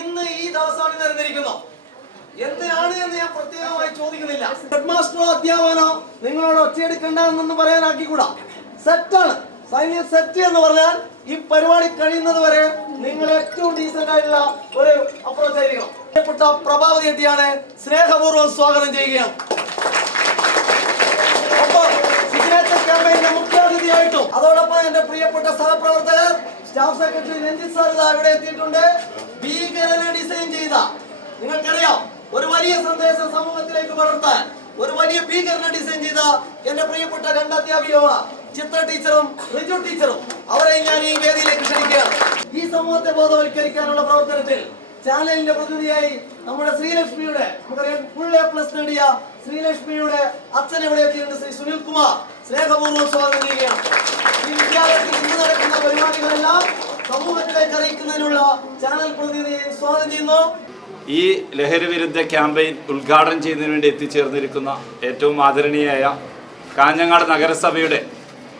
ഇന്ന് ഈ ദാസാണ് നിരന്നിരിക്കുന്നു എന്തിനാണ് എന്ന് ഞാൻ പ്രത്യേകമായി ചോദിക്കുന്നില്ല. ഹെഡ് മാസ്റ്ററോ അധ്യാപകനോ നിങ്ങളോട് ഒറ്റയെടുക്കണ്ട എന്നൊന്നും പറയാനാക്കിക്കൂടാ. സെറ്റാണ്. സൈന്യ സെറ്റ് എന്ന് പറഞ്ഞാൽ ഈ പരിപാടി കഴിയുന്നത് വരെ നിങ്ങൾ ഏറ്റവും ഡീസെന്റ് ആയിട്ടുള്ള ഒരു അപ്രോച്ച് ആയിരിക്കും പ്രിയപ്പെട്ട പ്രഭാവതി എത്തിയാണ്. സ്നേഹപൂർവം സ്വാഗതം ചെയ്യുകയാണ്. ഒപ്പം സിഗ്നേച്ചർ ക്യാമ്പയിന്റെ മുഖ്യാതിഥിയായിട്ടും അതോടൊപ്പം എന്റെ പ്രിയപ്പെട്ട സഹപ്രവർത്തകർ സ്റ്റാഫ് സെക്രട്ടറി രഞ്ജിത് സാർ ഇവിടെ എത്തിയിട്ടുണ്ട്. ഭീകരനെ ഡിസൈൻ ചെയ്ത നിങ്ങൾക്കറിയാം ഒരു വലിയ സന്ദേശം സമൂഹത്തിലേക്ക് വളർത്താൻ ഒരു വലിയ ഭീകരനെ ഡിസൈൻ ചെയ്ത എന്റെ പ്രിയപ്പെട്ട രണ്ട് ചിത്ര ടീച്ചറും റിജു ടീച്ചറും. അവരെ ഞാൻ ഈ വേദിയിലേക്ക് ക്ഷണിക്കുകയാണ്. ഈ സമൂഹത്തെ ബോധവൽക്കരിക്കാനുള്ള പ്രവർത്തനത്തിൽ ചാനലിന്റെ പ്രതിനിധിയായി നമ്മുടെ ശ്രീലക്ഷ്മിയുടെ നമുക്കറിയാം ഫുൾ എ പ്ലസ് നേടിയ ശ്രീലക്ഷ്മിയുടെ അച്ഛൻ ഇവിടെ എത്തിയിട്ടുണ്ട് ശ്രീ സുനിൽ കുമാർ. സ്നേഹപൂർവം സ്വാഗതം ചെയ്യുകയാണ്. ഈ വിദ്യാലയത്തിൽ ഇന്ന് നടക്കുന്ന പരിപാടികളെല്ലാം സമൂഹത്തിലേക്ക് അറിയിക്കുന്നതിനുള്ള ചാനൽ പ്രതിനിധിയെ സ്വാഗതം ചെയ്യുന്നു. ഈ ലഹരി വിരുദ്ധ ക്യാമ്പയിൻ ഉദ്ഘാടനം ചെയ്യുന്നതിന് വേണ്ടി എത്തിച്ചേർന്നിരിക്കുന്ന ഏറ്റവും ആദരണീയായ കാഞ്ഞങ്ങാട് നഗരസഭയുടെ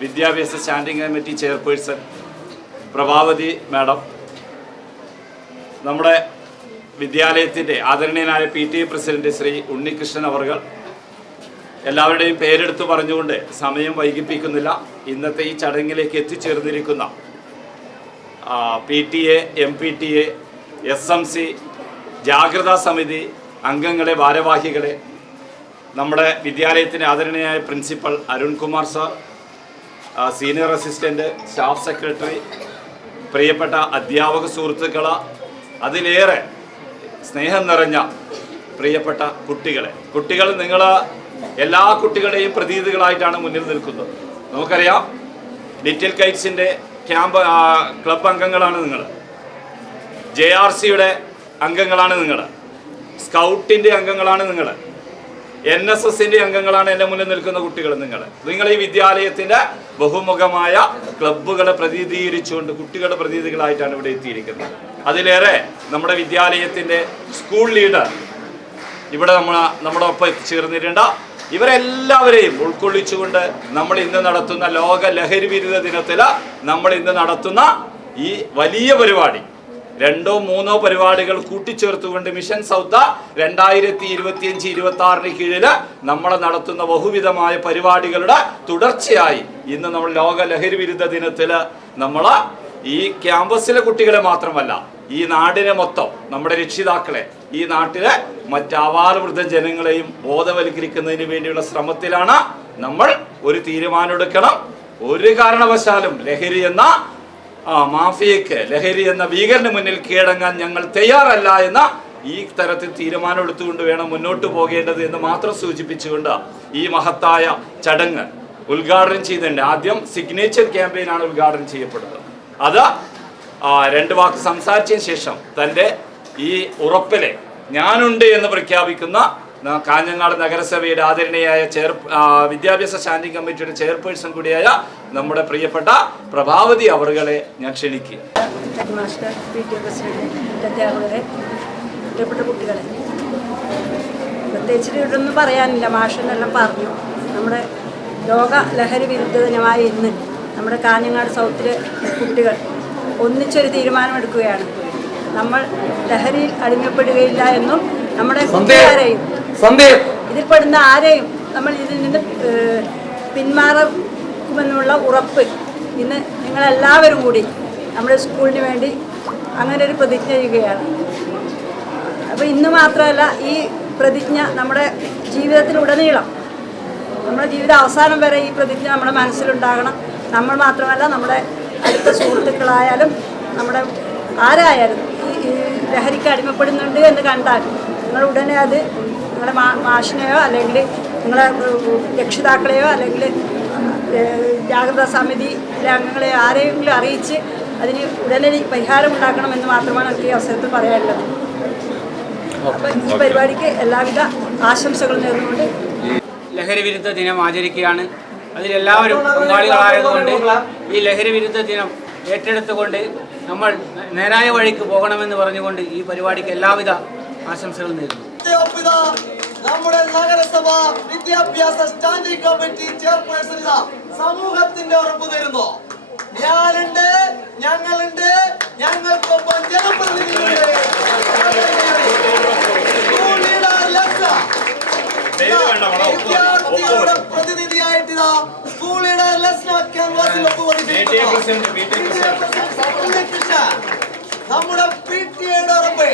വിദ്യാഭ്യാസ standing committee chairperson Prabhavathi madam നമ്മുടെ വിദ്യാലയത്തിന്റെ ആദരണീയനായ P T president Shri Unnikrishnan അവർകൾ എല്ലാവരുടെയും പേരെടുത്ത് പറഞ്ഞുകൊണ്ട് സമയം വൈകിപ്പിക്കുന്നില്ല. ഇന്നത്തെ ഈ ചടങ്ങിലേക്ക് എത്തിച്ചേർന്നിരിക്കുന്ന P T A M P T A S M C ജാഗ്രതാ സമിതി അംഗങ്ങളെ ഭാരവാഹികളെ നമ്മുടെ വിദ്യാലയത്തിന്റെ ആദരണീയായ principal Arunkumar sir senior assistant staff secretary പ്രിയപ്പെട്ട അധ്യാപക സുഹൃത്തുക്കൾ അതിലേറെ സ്നേഹം നിറഞ്ഞ പ്രിയപ്പെട്ട കുട്ടികളെ. കുട്ടികൾ നിങ്ങൾ എല്ലാ കുട്ടികളുടെയും പ്രതീതികളായിട്ടാണ് മുന്നിൽ നിൽക്കുന്നത്. നമുക്കറിയാം ലിറ്റിൽ കൈറ്റ്സിന്റെ ക്യാമ്പ് ക്ലബ് അംഗങ്ങളാണ് നിങ്ങൾ. ജെ ആർ സിയുടെ അംഗങ്ങളാണ് നിങ്ങൾ. സ്കൗട്ടിന്റെ അംഗങ്ങളാണ് നിങ്ങൾ. എൻ എസ് എസിന്റെ അംഗങ്ങളാണ് എന്റെ മുന്നിൽ നിൽക്കുന്ന കുട്ടികൾ നിങ്ങൾ. നിങ്ങൾ ഈ വിദ്യാലയത്തിന്റെ ബഹുമുഖമായ ക്ലബ്ബുകളെ പ്രതിനിധീകരിച്ചുകൊണ്ട് കുട്ടികളുടെ പ്രതിനിധികളായിട്ടാണ് ഇവിടെ എത്തിയിരിക്കുന്നത്. അതിലേറെ നമ്മുടെ വിദ്യാലയത്തിന്റെ സ്കൂൾ ലീഡർ ഇവിടെ നമ്മൾ നമ്മുടെ ഒപ്പം എത്തിച്ചേർന്നിട്ടുണ്ട്. ഇവരെല്ലാവരെയും ഉൾക്കൊള്ളിച്ചുകൊണ്ട് നമ്മൾ ഇന്ന് നടത്തുന്ന ലോക ലഹരി വിരുദ്ധ ദിനത്തിൽ നമ്മൾ ഇന്ന് നടത്തുന്ന ഈ വലിയ പരിപാടി. രണ്ടോ മൂന്നോ പരിപാടികൾ കൂട്ടിച്ചേർത്തുകൊണ്ട് മിഷൻ സൗദ രണ്ടായിരത്തി ഇരുപത്തിയഞ്ച് ഇരുപത്തി ആറിന് കീഴിൽ നമ്മൾ നടത്തുന്ന ബഹുവിധമായ പരിപാടികളുടെ തുടർച്ചയായി ഇന്ന് നമ്മൾ ലോക ലഹരി വിരുദ്ധ ദിനത്തിൽ നമ്മൾ ഈ ക്യാമ്പസിലെ കുട്ടികളെ മാത്രമല്ല ഈ നാടിനെ മൊത്തം നമ്മുടെ രക്ഷിതാക്കളെ ഈ നാട്ടിലെ മറ്റാവാലവൃദ്ധ ജനങ്ങളെയും ബോധവൽക്കരിക്കുന്നതിന് വേണ്ടിയുള്ള ശ്രമത്തിലാണ് നമ്മൾ ഒരു തീരുമാനം എടുക്കണം ഒരു കാരണവശാലും ലഹരി എന്ന ആ മാഫിയക്ക് ലഹരി എന്ന ഭീകരന് മുന്നിൽ കീഴടങ്ങാൻ ഞങ്ങൾ തയ്യാറല്ല എന്ന ഈ തരത്തിൽ തീരുമാനം എടുത്തുകൊണ്ട് വേണം മുന്നോട്ട് പോകേണ്ടത് എന്ന് മാത്രം സൂചിപ്പിച്ചുകൊണ്ട് ഈ മഹത്തായ ചടങ്ങ് ഉദ്ഘാടനം ചെയ്തിട്ടുണ്ട് ആദ്യം സിഗ്നേച്ചർ ക്യാമ്പയിനാണ് ഉദ്ഘാടനം ചെയ്യപ്പെടുന്നത്. അത് രണ്ട് വാക്ക് സംസാരിച്ചതിന് ശേഷം തന്റെ ഈ ഉറപ്പിലെ ഞാനുണ്ട് എന്ന് പ്രഖ്യാപിക്കുന്ന കാഞ്ഞങ്ങാട് നഗരസഭയുടെ ആദരണീയായ ചെയർ വിദ്യാഭ്യാസ സ്റ്റാൻഡിംഗ് കമ്മിറ്റിയുടെ ചെയർപേഴ്സൺ കൂടിയായ നമ്മുടെ പ്രിയപ്പെട്ട പ്രഭാവതി അവറുകളെ ഞാൻ ക്ഷണിക്കുക പ്രിയപ്പെട്ട പറയാനില്ല. മാഷെന്നെല്ലാം പറഞ്ഞു. നമ്മുടെ ലോക ലഹരി വിരുദ്ധ ദിനമായ ഇന്ന് നമ്മുടെ കാഞ്ഞങ്ങാട് സൗത്തിലെ കുട്ടികൾ ഒന്നിച്ചൊരു തീരുമാനമെടുക്കുകയാണ്. നമ്മൾ ലഹരിയിൽ അടിമപ്പെടുകയില്ല എന്നും നമ്മുടെ കൂട്ടുകാരെയും ഇതിൽപ്പെടുന്ന ആരെയും നമ്മൾ ഇതിൽ നിന്ന് പിന്മാറുമെന്നുള്ള ഉറപ്പ് ഇന്ന് നിങ്ങളെല്ലാവരും കൂടി നമ്മുടെ സ്കൂളിന് വേണ്ടി അങ്ങനെ ഒരു പ്രതിജ്ഞ ചെയ്യുകയാണ്. അപ്പോൾ ഇന്ന് മാത്രമല്ല ഈ പ്രതിജ്ഞ നമ്മുടെ ജീവിതത്തിലുടനീളം നമ്മുടെ ജീവിത അവസാനം വരെ ഈ പ്രതിജ്ഞ നമ്മുടെ മനസ്സിലുണ്ടാകണം. നമ്മൾ മാത്രമല്ല നമ്മുടെ അടുത്ത സുഹൃത്തുക്കളായാലും നമ്മുടെ ആരായാലും ഈ ലഹരിക്ക് അടിമപ്പെടുന്നുണ്ട് എന്ന് കണ്ടാൽ നിങ്ങൾ ഉടനെ അത് നിങ്ങളുടെ മാ മാഷിനെയോ അല്ലെങ്കിൽ നിങ്ങളെ രക്ഷിതാക്കളെയോ അല്ലെങ്കിൽ ജാഗ്രതാ സമിതിയിലെ അംഗങ്ങളെ ആരെയെങ്കിലും അറിയിച്ച് അതിന് ഉടനെ പരിഹാരം ഉണ്ടാക്കണമെന്ന് മാത്രമാണ് എനിക്ക് ഈ അവസരത്തിൽ പറയാനുള്ളത്. അപ്പം ഈ പരിപാടിക്ക് എല്ലാവിധ ആശംസകളും നേർന്നുകൊണ്ട് ലഹരി വിരുദ്ധ ദിനം ആചരിക്കുകയാണ്. അതിലെല്ലാവരും പങ്കാളികളായതുകൊണ്ട് ഈ ലഹരി വിരുദ്ധ ദിനം ഏറ്റെടുത്തുകൊണ്ട് നമ്മൾ നേരായ വഴിക്ക് പോകണമെന്ന് പറഞ്ഞുകൊണ്ട് ഈ പരിപാടിക്ക് എല്ലാവിധ ആശംസകളും നേരുന്നു. നമ്മുടെ നഗരസഭ വിദ്യാഭ്യാസ സ്റ്റാൻഡിംഗ് കമ്മിറ്റി ചെയർപേഴ്സൺ സമൂഹത്തിന്റെ ഉറപ്പ് തരുന്നു. ഞാനുണ്ട് ഞങ്ങളുണ്ട് ഞങ്ങൾക്കൊപ്പം ജനപ്രതിനിധികളുണ്ട് വിദ്യാർത്ഥികളുടെ പ്രതിനിധിയായിട്ട് ഇതാ സ്കൂളിയുടെ ലെസ്ന ക്യാൻവാസിൽ നമ്മുടെ പി ടി എയുടെ ഉറപ്പ്.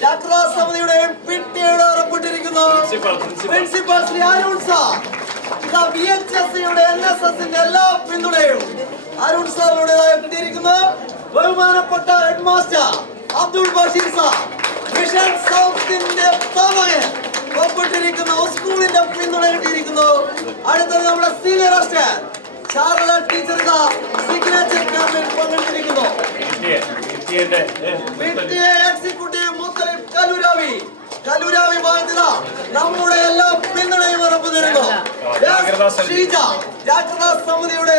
ജാഗ്രതാ സമിതിയുടെയും പി ടി എയുടെ ഉറപ്പിട്ടിരിക്കുന്നു. പ്രിൻസിപ്പൽ, ശ്രീ അരുൺ സാർ ഇതാ B H S N S എസിന്റെ എല്ലാ പിന്തുണയും അരുൺ സാറിനുടേതായി കിട്ടിയിരിക്കുന്നു. ബഹുമാനപ്പെട്ട head master Abdul Basheer sir mission സൗത്തിന്റെ സ്ഥാപകൻ ഒപ്പിട്ടിരിക്കുന്നു സ്കൂളിന്റെ പിന്തുണയിട്ടിരിക്കുന്നു അടുത്തത് നമ്മുടെ സീനിയർ അസ്റ്റർ ശാരദ ടീച്ചറുടെ സിഗ്നേച്ചർ ക്യാമ്പിൽ പങ്കെടുത്തിരിക്കുന്നു. എക്സിക്യൂട്ടീവ് മുത്തലിഫ് കലുരാവി. കലുരാവി ബാധ്യത നമ്മുടെ എല്ലാ പിന്തുണയും ഉറപ്പു തരുന്നു. ഷീജ. ജാഗ്രതാ സമിതിയുടെ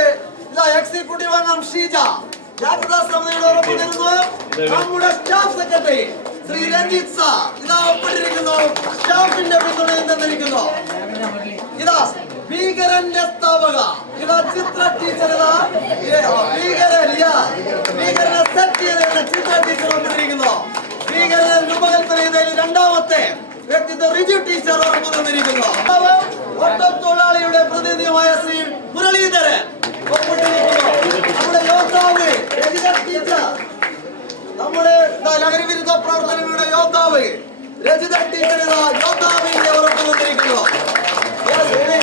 എക്സിക്യൂട്ടീവ് അംഗം ഷീജ. ജാഗ്രതാ സമിതിയുടെ ഉറപ്പു തരുന്നു. നമ്മുടെ staff secretary Shri Ranjith sir ഇതാ ഒപ്പിട്ടിരിക്കുന്നു. ഷാഫിന്റെ പിന്തുണയും തന്നിരിക്കുന്നു ഇതാ ഭീകരന്റെ സ്ഥാപക ഇതാ ചിത്ര ടീച്ചർ ഇതാ. യാ ഭീകരനെ സെറ്റ് ചെയ്ത ചിത്ര ടീച്ചർ ഒപ്പിട്ടിരിക്കുന്നു ഭീകരനെ രൂപകൽപ്പന ചെയ്തതിൽ രണ്ടാമത്തെ വ്യക്തിത്വം റിജു ടീച്ചർ ഉറപ്പു തന്നിരിക്കുന്നു. ഒട്ടം തൊഴിലാളിയുടെ പ്രതിനിധിയുമായ ശ്രീ മുരളീധരൻ ഒപ്പിട്ടിരിക്കുന്നു. നമ്മുടെ യോദ്ധാവ് ടീച്ചർ. നമ്മുടെ ഇതാ ലഹരി വിരുദ്ധ പ്രവർത്തനങ്ങളുടെ യോദ്ധാവ് രജിത ടീച്ചർ ഇതാ യോദ്ധാവിന്റെ ഉറപ്പ് ഇനി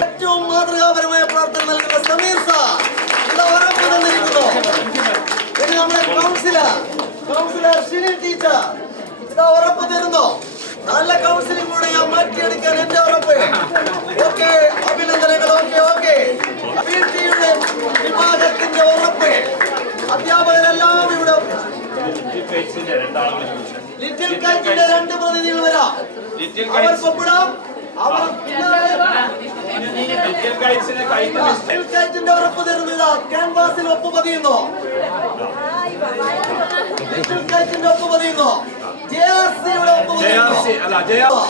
ഏറ്റവും മാതൃകാപരമായ പ്രവർത്തനം നൽകുന്ന സമീർ ഇതാ ഉറപ്പ് തന്നിരിക്കുന്നു. ഇനി നമ്മുടെ കൗൺസിലർ കൗൺസിലർ ഷിനി ടീച്ചർ ഇതാ ഉറപ്പ് തരുന്നു. നല്ല കൗൺസിലിംഗിലൂടെ ഞാൻ മാറ്റിയെടുക്കാൻ എന്റെ ഉറപ്പ്. ഓക്കെ അഭിനന്ദനങ്ങൾ ഓക്കെ ഓക്കെ. വിഭാഗത്തിന്റെ ഉറപ്പ്. അധ്യാപകരെല്ലാം ഇവിടെ ലിറ്റിൽ കൈറ്റിന്റെ രണ്ട് പ്രതിനിധികൾ വരാം. അവർ ഒപ്പിടാം. അവർ ലിറ്റിൽ കൈറ്റിന്റെ ഉറപ്പ് തരുന്നില്ല ക്യാൻവാസിൽ ഒപ്പ് പതിയുന്നു. ലിറ്റിൽ കൈറ്റിന്റെ ഒപ്പ് പതിയുന്നു. ജെ ആർ സിയുടെ ഒപ്പ് പതിയുന്നു.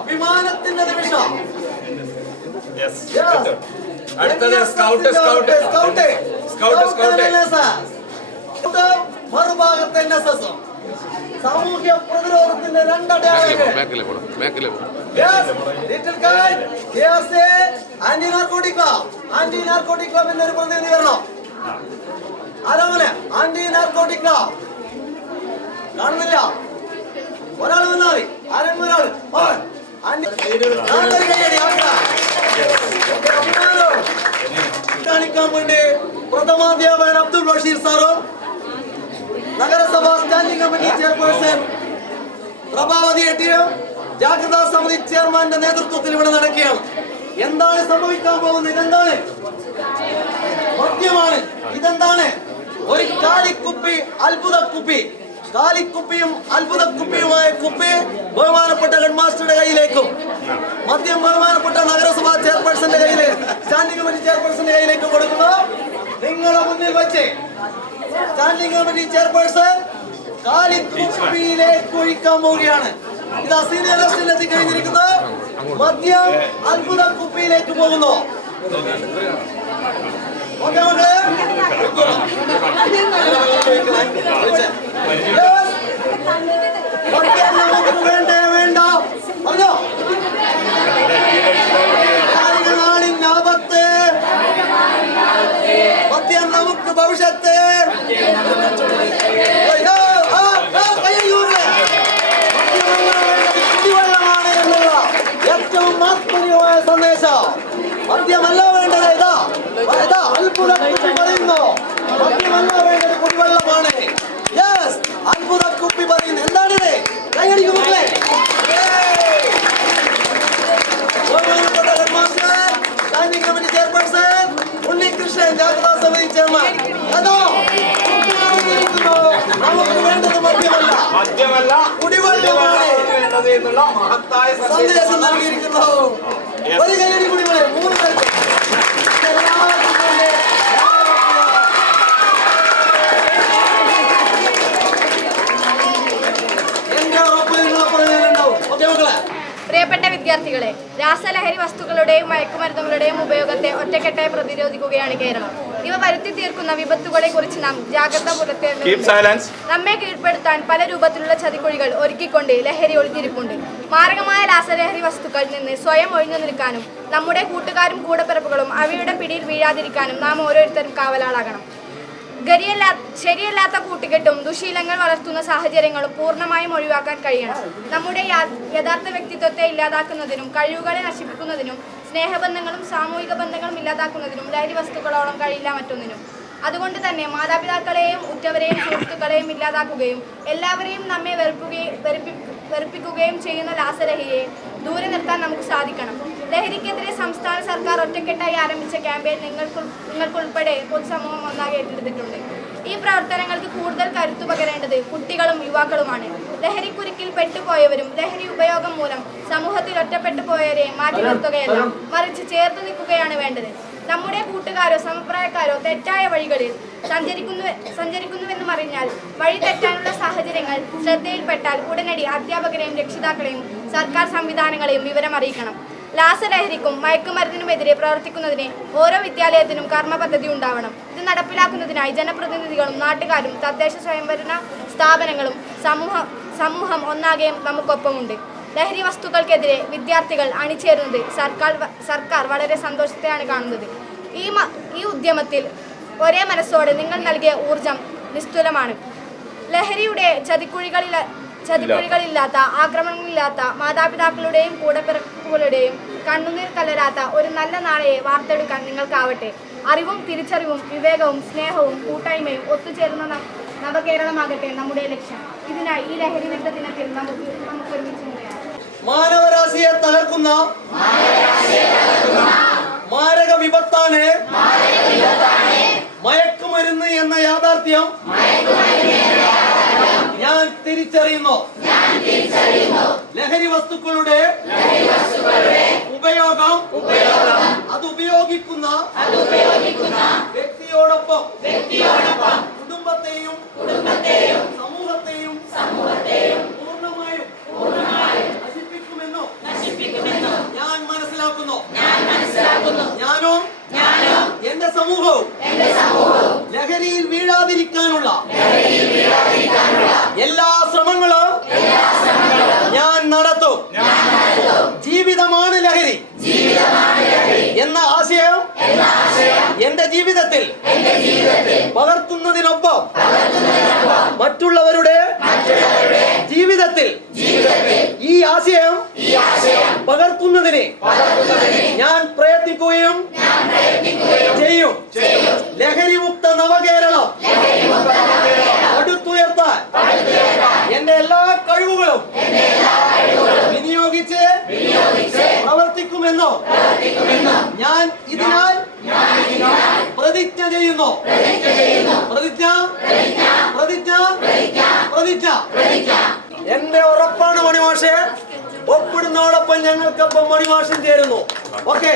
അഭിമാനത്തിന്റെ നിമിഷം. അടുത്തത് സ്കൗട്ട് സ്കൗട്ട് സ്കൗട്ട് മറുഭാഗത്തെ എൻ എസ് എസ് സാമൂഹ്യ പ്രതിരോധത്തിന്റെ രണ്ടടയാളങ്ങൾ. here's a anti-narcotic club. Anti-narcotic club എന്നൊരു പ്രതിനിധീകരണം ആരാമനെ? ആന്റി നാർക്കോട്ടിക് ക്ലബ് കാണുന്നില്ല. ഒരാൾ വന്നാൽ മതി. ആരെങ്കിലും ഒരാൾ അവൻ. Anti- നല്ലൊരു കയ്യടി, ആൾക്കാ. Okay, അഭിമാനം. കാണിക്കാൻ വേണ്ടി പ്രഥമാധ്യാപകൻ അബ്ദുൾ ബഷീർ സാറും നഗരസഭാ സ്റ്റാൻഡിംഗ് കമ്മിറ്റി ചെയർപേഴ്സൺ പ്രഭാവതി എട്ടിയും ജാഗ്രതാ സമിതി ചെയർമാന്റെ നേതൃത്വത്തിൽ ഇവിടെ നടക്കുകയാണ്. എന്താണ് സംഭവിക്കാൻ പോകുന്നത്? ഇതെന്താണ്? മദ്യമാണ് ഇതെന്താണ്? ഒരു കാലിക്കുപ്പി അത്ഭുത കുപ്പി കാലിക്കുപ്പിയും അത്ഭുത കുപ്പിയുമായ കുപ്പി ബഹുമാനപ്പെട്ട ഹെഡ്മാസ്റ്ററുടെ കയ്യിലേക്കും മദ്യം ബഹുമാനപ്പെട്ട നഗരസഭാ ചെയർപേഴ്സന്റെ കയ്യിൽ സ്റ്റാൻഡിംഗ് കമ്മിറ്റി ചെയർപേഴ്സന്റെ കയ്യിലേക്ക് കൊടുക്കുന്നു. നിങ്ങളുടെ മുന്നിൽ വെച്ച് സ്റ്റാൻഡിംഗ് കമ്മിറ്റി ചെയർപേഴ്സൺ കാലിത്തുപ്പിയിലേക്ക് ഒഴിക്കാൻ പോവുകയാണ്. ഇത് സീനിയർ ലെസ്റ്റിൽ എത്തിക്കഴിഞ്ഞിരിക്കുന്നത് മദ്യം അത്ഭുത കുപ്പിയിലേക്ക് പോകുന്നു. ഓക്കെ മക്കളെ. നമുക്ക് വേണ്ടേ വേണ്ട പറഞ്ഞോ നാളിൻ ആപത്ത് മദ്യം നമുക്ക് ഭവിഷ്യത്ത് അയ്യോ, ആ, ആ, കയ്യടിയൂരേ. മദ്യമല്ല വേണ്ടത് കുടിവെള്ളമാണ് എന്നുള്ള ഏറ്റവും മാത്മനികമായ സന്ദേശം മദ്യമല്ല വേണ്ടത് ഇതാ ഇതാ അത്ഭുത കുപ്പി പറയുന്നു മദ്യമല്ല വേണ്ടത് കുടിവെള്ളമാണ് യെസ് അത്ഭുത കുപ്പി പറയുന്നു എന്താണിത് കൈയടിക്കും മക്കളെ Yay! ബഹുമാനപ്പെട്ട headmaster standing committee chairperson Unnikrishnan ജാഗ്രതാ സമിതി ചെയർമാൻ അതോ നമുക്ക് വേണ്ടത് മദ്യമല്ല. മദ്യമല്ല. കുടിവെള്ളമാണ്. വേണ്ടത് എന്നുള്ള മഹത്തായ സന്ദേശം. നൽകിയിരിക്കുന്നു. ഒരു കുടിവെള്ളം മൂന്ന് പ്രിയപ്പെട്ട വിദ്യാർത്ഥികളെ രാസലഹരി വസ്തുക്കളുടെയും മയക്കുമരുന്നുകളുടെയും ഉപയോഗത്തെ ഒറ്റക്കെട്ടായി പ്രതിരോധിക്കുകയാണ് കേരളം. ഇവ വരുത്തി തീർക്കുന്ന വിപത്തുകളെ കുറിച്ച് നാം ജാഗ്രത പുലർത്തേണ്ടതുണ്ട്. സൈലൻസ് നമ്മെ കീഴ്പ്പെടുത്താൻ പല രൂപത്തിലുള്ള ചതിക്കുഴികൾ ഒരുക്കിക്കൊണ്ട് ലഹരി ഒളിഞ്ഞിരിപ്പുണ്ട്. മാരകമായ രാസലഹരി വസ്തുക്കളിൽ നിന്ന് സ്വയം ഒഴിഞ്ഞു നിൽക്കാനും നമ്മുടെ കൂട്ടുകാരും കൂടപ്പിറപ്പുകളും അവയുടെ പിടിയിൽ വീഴാതിരിക്കാനും നാം ഓരോരുത്തരും കാവലാളാകണം. ഗരിയല്ലാ ശരിയല്ലാത്ത കൂട്ടുകെട്ടും ദുശീലങ്ങൾ വളർത്തുന്ന സാഹചര്യങ്ങളും പൂർണമായും ഒഴിവാക്കാൻ കഴിയണം. നമ്മുടെ യഥാർത്ഥ വ്യക്തിത്വത്തെ ഇല്ലാതാക്കുന്നതിനും കഴിവുകളെ നശിപ്പിക്കുന്നതിനും സ്നേഹബന്ധങ്ങളും സാമൂഹിക ബന്ധങ്ങളും ഇല്ലാതാക്കുന്നതിനും ലഹരി വസ്തുക്കളോളം കഴിയില്ല മറ്റൊന്നിനും. അതുകൊണ്ട് തന്നെ മാതാപിതാക്കളെയും ഉറ്റവരെയും സുഹൃത്തുക്കളെയും ഇല്ലാതാക്കുകയും എല്ലാവരെയും നമ്മെ വെറുപ്പുകയും വെറുപ്പി വെറുപ്പിക്കുകയും ചെയ്യുന്ന ലാസലഹിയെ ദൂരെ നിർത്താൻ നമുക്ക് സാധിക്കണം. ലഹരിക്കെതിരെ സംസ്ഥാന സർക്കാർ ഒറ്റക്കെട്ടായി ആരംഭിച്ച ക്യാമ്പയിൻ നിങ്ങൾക്ക് നിങ്ങൾക്കുൾപ്പെടെ പൊതുസമൂഹം ഒന്നാകെ ഏറ്റെടുത്തിട്ടുണ്ട്. ഈ പ്രവർത്തനങ്ങൾക്ക് കൂടുതൽ കരുത്തു പകരേണ്ടത് കുട്ടികളും യുവാക്കളുമാണ്. ലഹരിക്കുരുക്കിൽ പെട്ടുപോയവരും ലഹരി ഉപയോഗം മൂലം സമൂഹത്തിൽ ഒറ്റപ്പെട്ടു പോയവരെ മാറ്റി നിർത്തുകയല്ല മറിച്ച് ചേർത്ത് നിൽക്കുകയാണ് വേണ്ടത്. നമ്മുടെ കൂട്ടുകാരോ സമപ്രായക്കാരോ തെറ്റായ വഴികളിൽ സഞ്ചരിക്കുന്നു സഞ്ചരിക്കുന്നുവെന്ന് അറിഞ്ഞാൽ വഴി തെറ്റാനുള്ള സാഹചര്യങ്ങൾ ശ്രദ്ധയിൽപ്പെട്ടാൽ ഉടനടി അധ്യാപകരെയും രക്ഷിതാക്കളെയും സർക്കാർ സംവിധാനങ്ങളെയും വിവരം അറിയിക്കണം. ലാസലഹരിക്കും മയക്കുമരുന്നിനുമെതിരെ പ്രവർത്തിക്കുന്നതിന് ഓരോ വിദ്യാലയത്തിനും കർമ്മ പദ്ധതി ഉണ്ടാവണം. ഇത് നടപ്പിലാക്കുന്നതിനായി ജനപ്രതിനിധികളും നാട്ടുകാരും തദ്ദേശ സ്വയംഭരണ സ്ഥാപനങ്ങളും സമൂഹ സമൂഹം ഒന്നാകെയും നമുക്കൊപ്പമുണ്ട്. ലഹരി വസ്തുക്കൾക്കെതിരെ വിദ്യാർത്ഥികൾ അണിചേരുന്നത് സർക്കാർ സർക്കാർ വളരെ സന്തോഷത്തെയാണ് കാണുന്നത്. ഈ ഈ ഉദ്യമത്തിൽ ഒരേ മനസ്സോടെ നിങ്ങൾ നൽകിയ ഊർജം നിസ്തുലമാണ്. ലഹരിയുടെ ചതിക്കുഴികളിൽ ചതിക്കുഴികളില്ലാത്ത ആക്രമണങ്ങളില്ലാത്ത മാതാപിതാക്കളുടെയും കൂടപ്പിറപ്പുകളുടെയും കണ്ണുനീർ കലരാത്ത ഒരു നല്ല നാളെയെ വാർത്തെടുക്കാൻ നിങ്ങൾക്കാവട്ടെ. അറിവും തിരിച്ചറിവും വിവേകവും സ്നേഹവും കൂട്ടായ്മയും ഒത്തുചേർന്ന ന- നവകേരളമാകട്ടെ നമ്മുടെ ലക്ഷ്യം. ഇതിനായി ഈ ലഹരി വിരുദ്ധ ദിനത്തിൽ നമുക്ക് നമുക്ക് ഒരുമിച്ച് മാനവരാശിയെ തകർക്കുന്ന മാരക വിപത്താണ് മയക്കുമരുന്ന് എന്ന യാഥാർത്ഥ്യം ഞാൻ തിരിച്ചറിയുന്നു. ലഹരി വസ്തുക്കളുടെ ഉപയോഗം അത് ഉപയോഗിക്കുന്ന വ്യക്തിയോടൊപ്പം കുടുംബത്തെയും സമൂഹത്തെയും പൂർണമായും പൂർണമായും നശിപ്പിക്കുമെന്നോ? ഞാൻ മനസ്സിലാക്കുന്നു. ഞാൻ മനസ്സിലാക്കുന്നു. ഞാനോ? എന്റെ സമൂഹവും ലഹരിയിൽ വീഴാതിരിക്കാനുള്ള എല്ലാ ശ്രമങ്ങളും ഞാൻ നടത്തും ജീവിതമാണ് ലഹരി എന്ന ആശയം എന്റെ ജീവിതത്തിൽ പകർത്തുന്നതിനൊപ്പം മറ്റുള്ളവരുടെ ജീവിതത്തിൽ ഈ ആശയം പകർത്തുന്നതിന് ഞാൻ പ്രയത്നിക്കുകയും ചെയ്യും. ലഹരി മുക്ത നവകേരളം അടുത്തുയർത്താൻ എന്റെ എല്ലാ കഴിവുകളും വിനിയോഗിച്ച് പ്രവർത്തിക്കുമെന്നോ ഞാൻ ഇതിനാൽ പ്രതിജ്ഞ ചെയ്യുന്നു. പ്രതിജ്ഞ പ്രതിജ്ഞ? പ്രതിജ്ഞ. എന്റെ ഉറപ്പാണ് മണിമാഷെ. ഒപ്പിടുന്നതോടൊപ്പം ഞങ്ങൾക്കൊപ്പം മണിമാഷൻ ചേരുന്നു. Okay.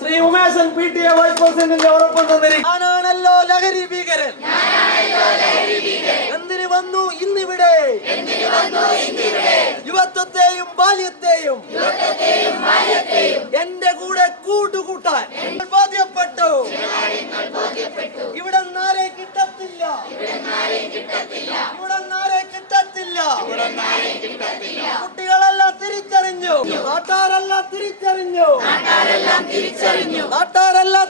Shri Umeshan P T A vice പ്രസിഡന്റിന്റെ ഉറപ്പം തന്നിരിക്കും ഞാനാണല്ലോ ലഹരി ഭീകരൻ. എന്തിന് വന്നു? ഇന്നിവിടെ. യുവത്വത്തെയും ബാല്യത്തെയും കൂടെ കൂട്ടുകൂട്ടാൻ ബോധ്യപ്പെട്ടു. ഇവിടെ നാരെ കിട്ടത്തില്ല. ഇവിടെ നാരെ കിട്ടത്തില്ല. കുട്ടികളെല്ലാം തിരിച്ചറിഞ്ഞു. നാട്ടാരെല്ലാം തിരിച്ചറിഞ്ഞു. നാട്ടാരെല്ലാം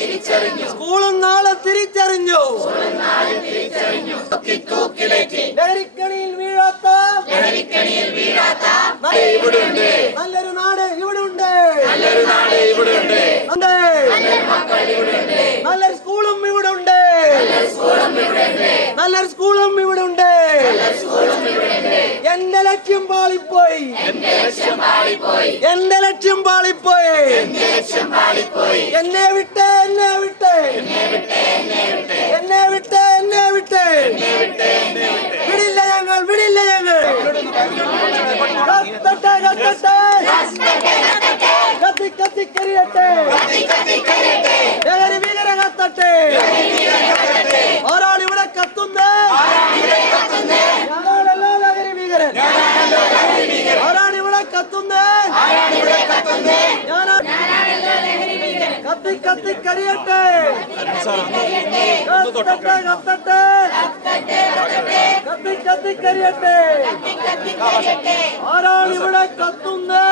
തിരിച്ചറിഞ്ഞു. സ്കൂളും നാളെ തിരിച്ചറിഞ്ഞു. ലഹരിക്കണിയിൽ വീഴാത്ത നല്ലൊരു നല്ലൊരു സ്കൂളും ഇവിടെ ഉണ്ട് നല്ലൊരു സ്കൂളും ഇവിടെ ഉണ്ട് എന്റെ ലക്ഷ്യം പാളിപ്പോയി. എന്റെ ലക്ഷ്യം പാളിപ്പോയി. എന്നെ വിട്ട് എന്നെ വിട്ട്. എന്നെ വിട്ട് എന്നെ വിട്ട്. വിടില്ല ഞങ്ങൾ വിടില്ല ഞങ്ങൾ. കത്തട്ടെ കത്തട്ടെ കത്തി കത്തി കരിയട്ടെ. ലഹരി ഭീകര കത്തട്ടെ ഒരാൾ ഇവിടെ കത്തുന്നേ. ഞങ്ങളല്ലോ ലഹരി ഭീകരൻ. ഒരാൾ ഇവിടെ കത്തുന്നേ. ഞാൻ കത്തി കത്തി കരിയട്ടെ. കത്തട്ടെ കത്തട്ടെ. കത്തി കത്തി കരിയട്ടെ. ആരാണ് ഇവിടെ കത്തുന്നേ.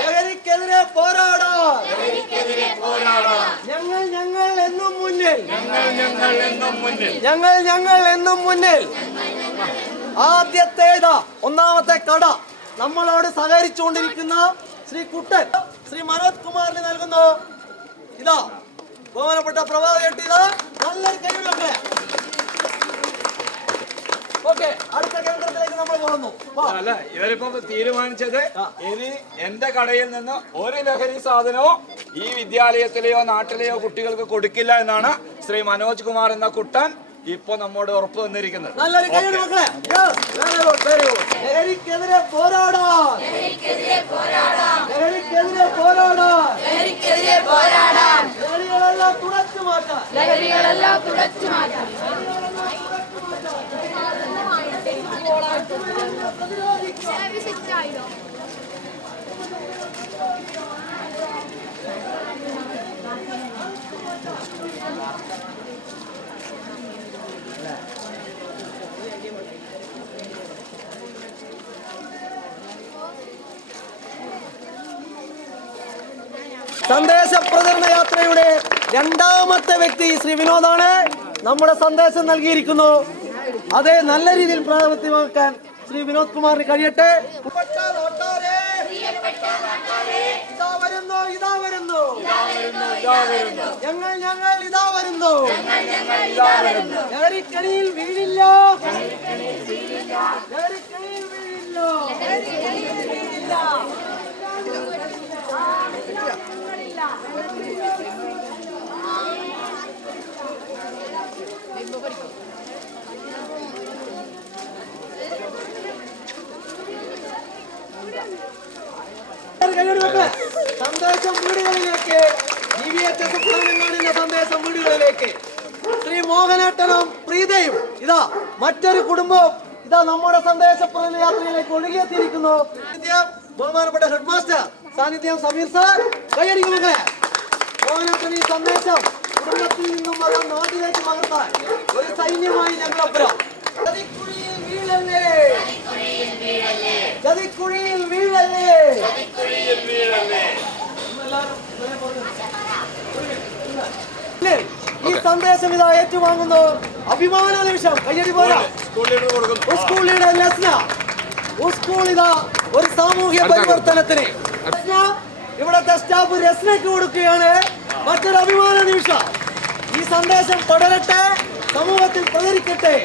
ലഹരിക്കെതിരെ പോരാടാം. ഞങ്ങൾ ഞങ്ങൾ എന്നും മുന്നിൽ. ഞങ്ങൾ ഞങ്ങൾ എന്നും മുന്നിൽ. ആദ്യത്തേതാ ഒന്നാമത്തെ കട. നമ്മളോട് സഹകരിച്ചുകൊണ്ടിരിക്കുന്ന ശ്രീ കുട്ടൻ ശ്രീ മനോജ് കുമാറിന് നൽകുന്നു. ഇതാ ബഹുമാനപ്പെട്ട പ്രഭാകരട്ടി ഇതാ നല്ലൊരു കഴിവൊക്കെ. അല്ല ഇവരിപ്പോ തീരുമാനിച്ചത് ഇനി എന്റെ കടയിൽ നിന്ന് ഒരു ലഹരി സാധനവും ഈ വിദ്യാലയത്തിലെയോ നാട്ടിലെയോ കുട്ടികൾക്ക് കൊടുക്കില്ല എന്നാണ് ശ്രീ മനോജ് കുമാർ എന്ന കുട്ടൻ ഇപ്പൊ നമ്മോട് ഉറപ്പ് തന്നിരിക്കുന്നത്. നല്ലൊരു കൈയ്യടി മക്കളെ. ലഹരിക്കെതിരെ പോരാടാം ലഹരിക്കെതിരെ പോരാടാം ലഹരികളെല്ലാം തുടച്ചു മാറ്റാം ലഹരികളെല്ലാം തുടച്ചു മാറ്റാം സന്ദേശ പ്രചരണ യാത്രയുടെ രണ്ടാമത്തെ വ്യക്തി ശ്രീ വിനോദാണ്. നമ്മുടെ സന്ദേശം നൽകിയിരിക്കുന്നു. അതേ നല്ല രീതിയിൽ പ്രാവർത്തികമാക്കാൻ ശ്രീ വിനോദ് കുമാറിന് കഴിയട്ടെ. വരുന്നു ഇതാ വരുന്നു ഞങ്ങൾ ഞങ്ങൾ ഇതാ വരുന്നു ലഹരിക്കണിയിൽ വീഴില്ല Thank വീഴില്ല കയ്യടി വെക്ക്. സന്ദേശം വീടുകളിലേക്ക് പഠനങ്ങളുടെ സന്ദേശം വീടുകളിലേക്ക്. ശ്രീ മോഹനേട്ടനും പ്രീതയും ഇതാ മറ്റൊരു കുടുംബവും ഇതാ നമ്മുടെ സന്ദേശ യാത്രയിലേക്ക് ഒഴുകിയെത്തിയിരിക്കുന്നു. ബഹുമാനപ്പെട്ട ഹെഡ് മാസ്റ്റർ സാന്നിധ്യം സമീർ സാർ കൈയടിക്കുക മോഹനേട്ടൻ ഈ സന്ദേശം കുടുംബത്തിൽ നിന്നും അത് നാട്ടിലേക്ക് പകർത്താൻ ഒരു സൈന്യമായി ഞങ്ങളപ്പുറം ചതിക്കുഴിയിൽ വീഴല്ലേ? ചതിക്കുഴിയിൽ വീഴല്ലേ? ഈ സന്ദേശം ഇതാ ഏറ്റുവാങ്ങുന്നു. അഭിമാന നിമിഷം. കയ്യടി പോരാ. School leader Lasna. സ്കൂൾ ഇതാ ഒരു സാമൂഹ്യ പരിവർത്തനത്തിന്. ഇവിടത്തെ സ്റ്റാഫ് രസ്നയ്ക്ക് കൊടുക്കുകയാണ്. മറ്റൊരു അഭിമാന നിമിഷം. ഈ സന്ദേശം തുടരട്ടെ സമൂഹത്തിൽ പ്രചരിക്കട്ടെ.